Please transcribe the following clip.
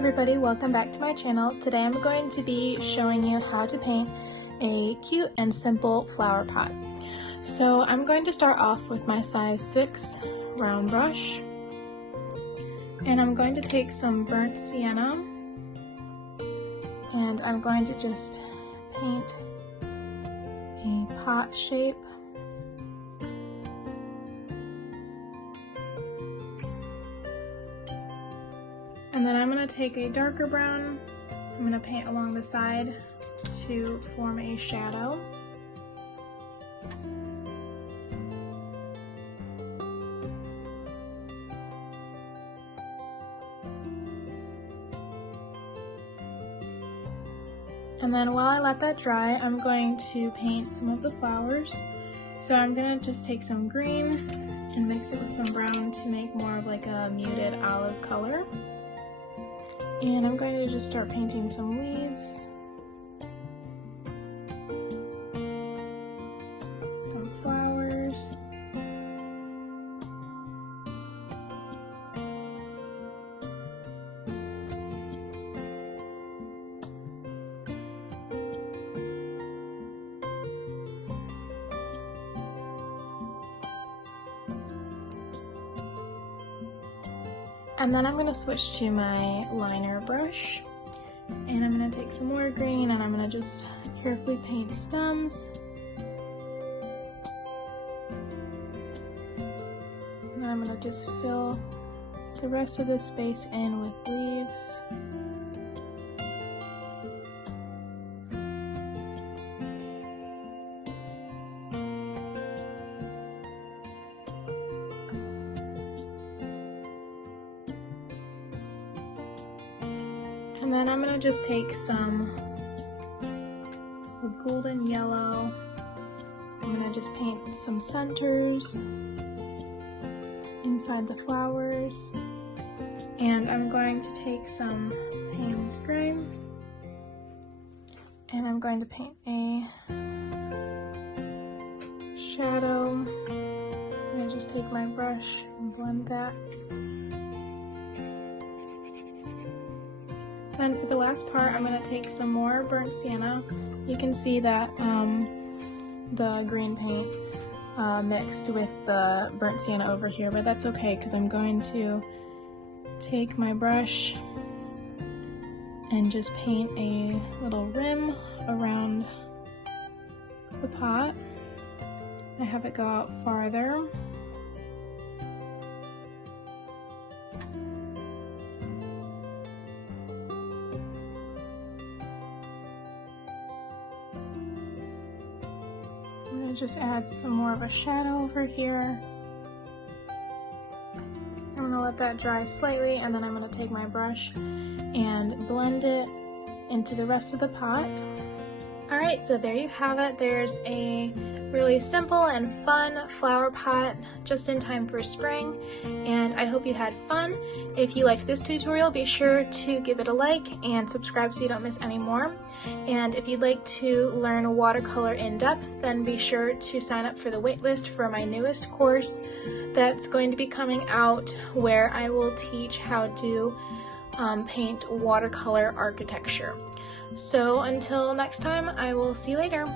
everybody, welcome back to my channel. Today I'm going to be showing you how to paint a cute and simple flower pot. So I'm going to start off with my size 6 round brush, and I'm going to take some burnt sienna and I'm going to just paint a pot shape. And then I'm going to take a darker brown, I'm going to paint along the side to form a shadow. And then while I let that dry, I'm going to paint some of the flowers. So I'm going to just take some green and mix it with some brown to make more of like a muted olive color. And I'm going to just start painting some leaves, some flowers, and then I'm going to switch to my liner brush, and I'm going to take some more green and I'm going to just carefully paint stems. And then I'm going to just fill the rest of this space in with leaves. And then I'm going to just take some golden yellow. I'm going to just paint some centers inside the flowers. And I'm going to take some Payne's Gray. And I'm going to paint a shadow. I'm going to just take my brush and blend that. Then for the last part, I'm going to take some more burnt sienna. You can see that the green paint mixed with the burnt sienna over here, but that's okay because I'm going to take my brush and just paint a little rim around the pot. I have it go out farther. I'm going to just add some more of a shadow over here. I'm going to let that dry slightly, and then I'm going to take my brush and blend it into the rest of the pot. Alright, so there you have it. There's a really simple and fun flower pot just in time for spring, and I hope you had fun. If you liked this tutorial, be sure to give it a like and subscribe so you don't miss any more. And if you'd like to learn watercolor in depth, then be sure to sign up for the waitlist for my newest course that's going to be coming out, where I will teach how to paint watercolor architecture. So until next time, I will see you later.